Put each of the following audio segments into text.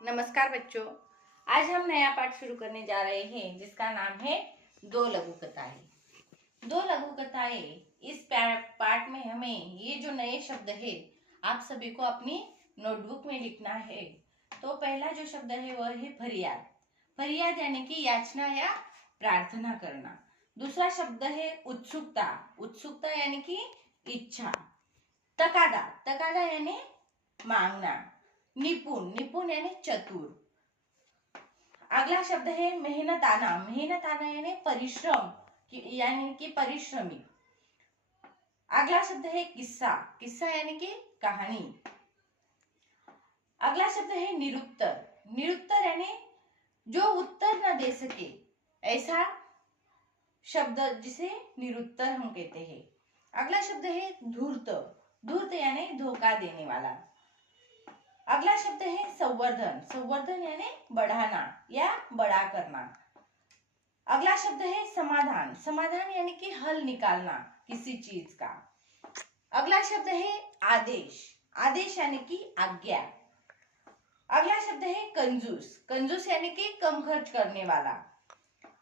नमस्कार बच्चों। आज हम नया पाठ शुरू करने जा रहे हैं जिसका नाम है दो लघु कथाएं। दो लघु कथाएं। इस पाठ में हमें ये जो नए शब्द है आप सभी को अपनी नोटबुक में लिखना है। तो पहला जो शब्द है वह है फरियाद। फरियाद यानी कि याचना या प्रार्थना करना। दूसरा शब्द है उत्सुकता। उत्सुकता यानी कि इच्छा। तकादा। तकादा यानी मांगना। निपुण। निपुण यानी चतुर। अगला शब्द है मेहनताना। मेहनताना यानी परिश्रम यानी कि परिश्रमी। अगला शब्द है किस्सा। किस्सा यानी कि कहानी। अगला शब्द है निरुत्तर। निरुत्तर यानी जो उत्तर न दे सके, ऐसा शब्द जिसे निरुत्तर हम कहते हैं। अगला शब्द है धूर्त। धूर्त यानी धोखा देने वाला। अगला शब्द है संवर्धन। संवर्धन यानी बढ़ाना या बड़ा करना। अगला शब्द है समाधान। समाधान यानी कि हल निकालना किसी चीज का। अगला शब्द है आदेश। आदेश यानी कि आज्ञा। अगला शब्द है कंजूस। कंजूस यानी कि कम खर्च करने वाला।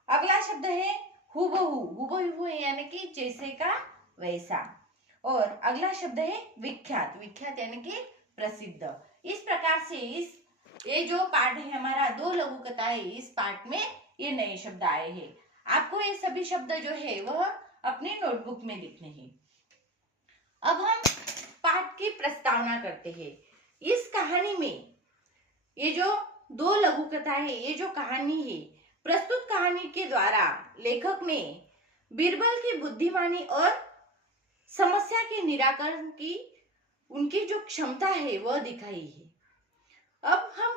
अगला शब्द है हुबहू। हुबहू यानी कि जैसे का वैसा। और अगला शब्द है विख्यात। विख्यात यानी कि प्रसिद्ध। इस प्रकार से ये जो पाठ है हमारा दो लघु कथाएं, इस पाठ में ये नए शब्द आए हैं। आपको ये सभी शब्द जो है वह अपने नोटबुक में लिखने हैं। अब हम पाठ की प्रस्तावना करते हैं। इस कहानी में ये जो दो लघु कथाएं है, ये जो कहानी है, प्रस्तुत कहानी के द्वारा लेखक ने बीरबल की बुद्धिमानी और समस्या के निराकरण की उनकी जो क्षमता है वह दिखाई है। अब हम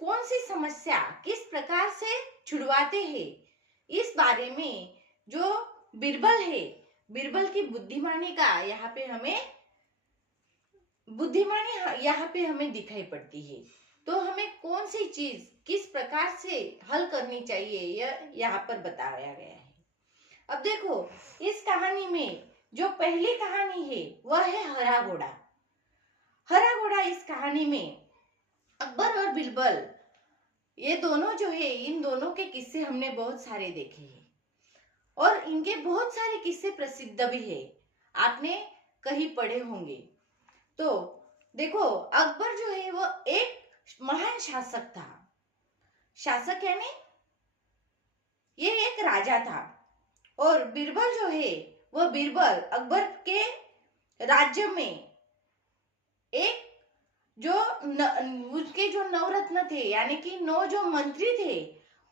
कौन सी समस्या किस प्रकार से छुड़वाते हैं, इस बारे में जो बीरबल है, बीरबल की बुद्धिमानी का यहाँ पे हमें दिखाई पड़ती है। तो हमें कौन सी चीज किस प्रकार से हल करनी चाहिए यह यहाँ पर बताया गया है। अब देखो, इस कहानी में जो पहली कहानी है वह है हरा घोड़ा। हरा घोड़ा इस कहानी में अकबर और बीरबल ये दोनों जो है, इन दोनों के किस्से हमने बहुत सारे देखे हैं और इनके बहुत सारे किस्से प्रसिद्ध भी है, आपने कहीं पढ़े होंगे। तो देखो, अकबर जो है वो एक महान शासक था। शासक यानी ये एक राजा था। और बीरबल जो है वह बीरबल अकबर के राज्य में एक जो उसके जो नवरत्न थे यानी कि 9 जो मंत्री थे,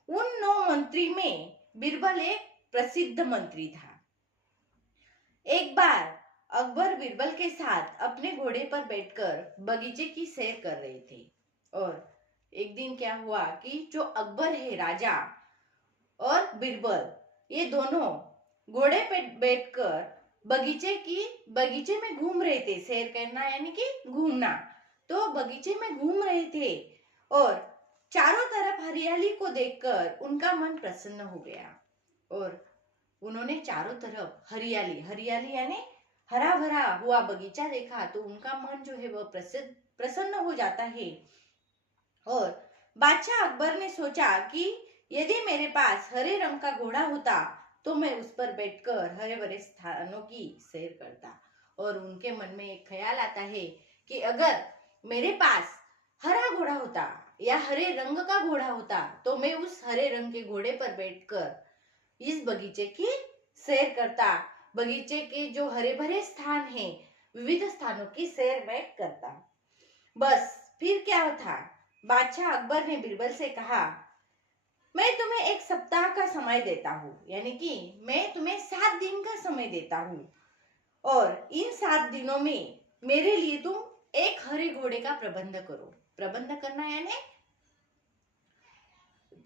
उन 9 मंत्री में बीरबल एक प्रसिद्ध मंत्री था। एक बार अकबर बीरबल के साथ अपने घोड़े पर बैठकर बगीचे की सैर कर रहे थे। और एक दिन क्या हुआ कि जो अकबर है राजा और बीरबल ये दोनों घोड़े पे बैठकर बगीचे में घूम रहे थे। सैर करना यानी कि घूमना। तो बगीचे में घूम रहे थे और चारों तरफ हरियाली को देखकर उनका मन प्रसन्न हो गया। और उन्होंने चारों तरफ हरियाली, हरियाली यानी हरा भरा हुआ बगीचा देखा तो उनका मन जो है वह प्रसन्न हो जाता है। और बादशाह अकबर ने सोचा कि यदि मेरे पास हरे रंग का घोड़ा होता तो मैं उस पर बैठकर हरे भरे स्थानों की सैर करता। और उनके मन में एक ख्याल आता है कि अगर मेरे पास हरा घोड़ा होता या हरे रंग का घोड़ा होता तो मैं उस हरे रंग के घोड़े पर बैठकर इस बगीचे की सैर करता। बगीचे के जो हरे भरे स्थान हैं, विविध स्थानों की सैर मैं करता। बस फिर क्या था, बादशाह अकबर ने बीरबल से कहा, मैं तुम्हें एक सप्ताह का समय देता हूँ, यानी कि मैं तुम्हें 7 दिन का समय देता हूँ। और इन 7 दिनों में मेरे लिए तुम एक हरे घोड़े का प्रबंध करो। प्रबंध करना यानी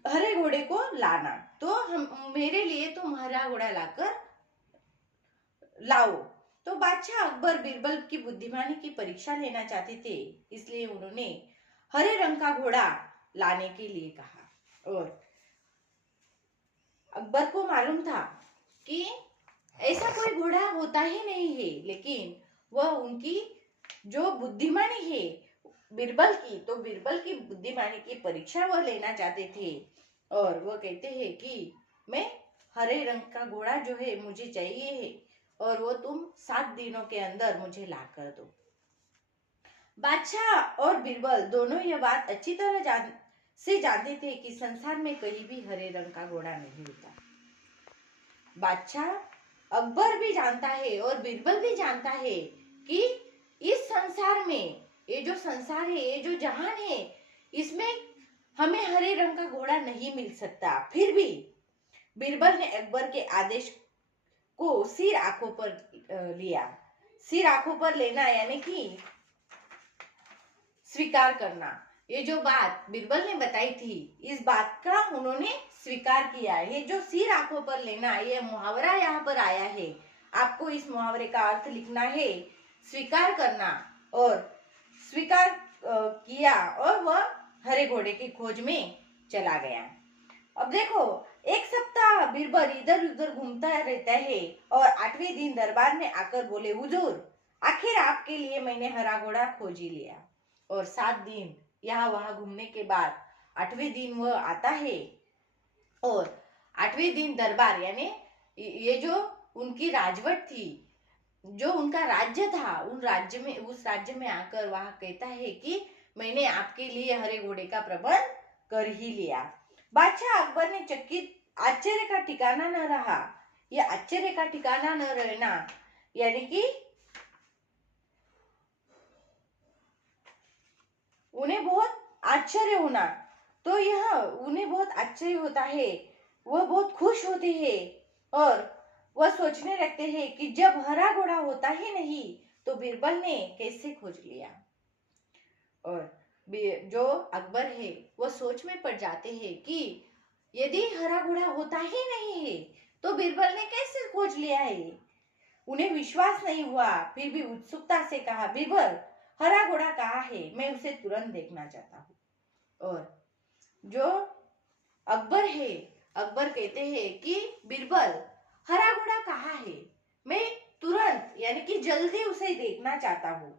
हरे घोड़े को लाना। तो हम मेरे लिए तुम हरा घोड़ा लाओ। तो बादशाह अकबर बीरबल की बुद्धिमानी की परीक्षा लेना चाहते थे, इसलिए उन्होंने हरे रंग का घोड़ा लाने के लिए कहा। और अकबर को मालूम था कि ऐसा कोई घोड़ा होता ही नहीं है, लेकिन वह उनकी जो बुद्धिमानी है बीरबल की, तो बीरबल की बुद्धिमानी की परीक्षा वह लेना चाहते थे और वह कहते हैं कि मैं हरे रंग का घोड़ा जो है मुझे चाहिए है और वो तुम 7 दिनों के अंदर मुझे ला कर दो। बादशाह और बीरबल दोनों यह बात अच्छी तरह जानते थे कि संसार में कहीं भी हरे रंग का घोड़ा नहीं होता। बादशाह अकबर भी जानता है और बीरबल भी जानता है कि इस संसार में, ये जो संसार है, ये जो जहान है, इसमें हमें हरे रंग का घोड़ा नहीं मिल सकता। फिर भी बीरबल ने अकबर के आदेश को सिर आंखों पर लिया। सिर आंखों पर लेना यानी कि स्वीकार करना। ये जो बात बीरबल ने बताई थी, इस बात का उन्होंने स्वीकार किया। ये जो सिर आंखों पर लेना, ये मुहावरा यहाँ पर आया है। आपको इस मुहावरे का अर्थ लिखना है स्वीकार करना। और स्वीकार किया और वह हरे घोड़े की खोज में चला गया। अब देखो, एक सप्ताह बीरबल इधर उधर घूमता रहता है और 8वें दिन दरबार में आकर बोले, हुजूर, आखिर आपके लिए मैंने हरा घोड़ा खोज ही लिया। और 7 दिन यहाँ वहां घूमने के बाद 8वें दिन वह आता है और 8वें दिन दरबार यानी ये जो उनकी राजवट थी, जो उनका राज्य था, उस राज्य में आकर वहां कहता है कि मैंने आपके लिए हरे घोड़े का प्रबंध कर ही लिया। बादशाह अकबर ने चकित, आश्चर्य का ठिकाना न रहा। यह आश्चर्य का ठिकाना न रहना यानी कि उन्हें बहुत आश्चर्य होना, तो यह उन्हें बहुत आश्चर्य होता है। वह बहुत खुश होते हैं और वह सोचने लगते हैं कि जब हरा घोड़ा होता ही नहीं तो बीरबल ने कैसे खोज लिया। और जो अकबर है वह सोच में पड़ जाते हैं कि यदि हरा घोड़ा होता ही नहीं है तो बीरबल ने कैसे खोज लिया है। उन्हें विश्वास नहीं हुआ, फिर भी उत्सुकता से कहा, बीरबल, हरा घोड़ा कहाँ है? मैं उसे तुरंत देखना चाहता हूँ। और जो अकबर है, अकबर कहते हैं कि बीरबल, हरा घोड़ा कहाँ है? मैं तुरंत यानी कि जल्दी उसे देखना चाहता हूँ।